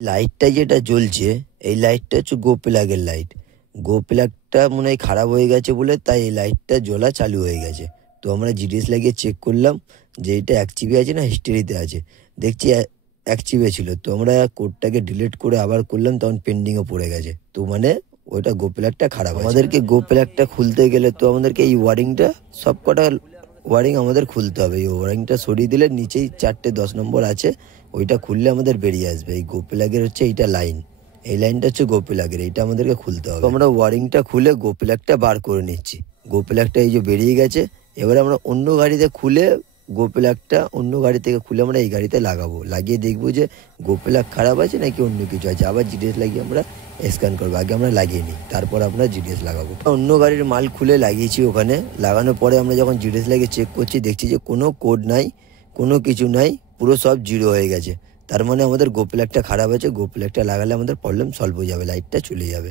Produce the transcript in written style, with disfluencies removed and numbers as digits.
লাইটটা যেটা জ্বলছে এই লাইটটা হচ্ছে গো প্লাগের লাইট। গো প্লাগটা মনে হয় খারাপ হয়ে গেছে বলে তাই এই লাইটটা জ্বলা চালু হয়ে গেছে। তো আমরা জিডিএস লাগিয়ে চেক করলাম যে এটা 1 GB আছে না হিস্ট্রিতে আছে। দেখছি 1 GB ছিল। তো আমরা কোডটাকে ডিলিট করে আবার করলাম, তখন পেন্ডিংয়ে পড়ে গেছে। তো মানে ওইটা গো প্লাগটা খারাপ আছে। আমাদেরকে গো প্লাগটা খুলতে গেলে তো আমাদেরকে এই ওয়ারিংটা সব কটা ওয়ারিং আমাদের খুলতে হবে। এই ওয়ারিংটা সরিয়ে দিলে নিচেই 4টে 10 নম্বর আছে, ওইটা খুললে আমাদের বেরিয়ে আসবে। এই গো প্লাগের হচ্ছে এইটা লাইন, এই লাইনটা হচ্ছে গো প্লাগের, এইটা আমাদেরকে খুলতে হবে। আমরা ওয়ারিংটা খুলে গো প্লাগটা বার করে নিচ্ছি। গো প্লাগটা এই যে বেরিয়ে গেছে। এবারে আমরা অন্য গাড়িতে খুলে গো প্লাগটা অন্য গাড়ি থেকে খুলে আমরা এই গাড়িতে লাগাবো, লাগিয়ে দেখবো যে গো প্লাগ খারাপ আছে নাকি অন্য কিছু আছে। আবার জিডিএস লাগিয়ে আমরা স্ক্যান করবো। আগে আমরা লাগিয়ে নিই, তারপর আমরা জিডিএস লাগাবো। অন্য গাড়ির মাল খুলে লাগিয়েছি ওখানে। লাগানোর পরে আমরা যখন জিডিএস লাগিয়ে চেক করছি, দেখছি যে কোনো কোড নাই, কোনো কিছু নাই, পুরো সব জিরো হয়ে গেছে। তার মানে আমাদের গো প্লাগটা খারাপ আছে। গো প্লাগটা লাগালে আমাদের প্রবলেম সলভ হয়ে যাবে, লাইটটা চলে যাবে।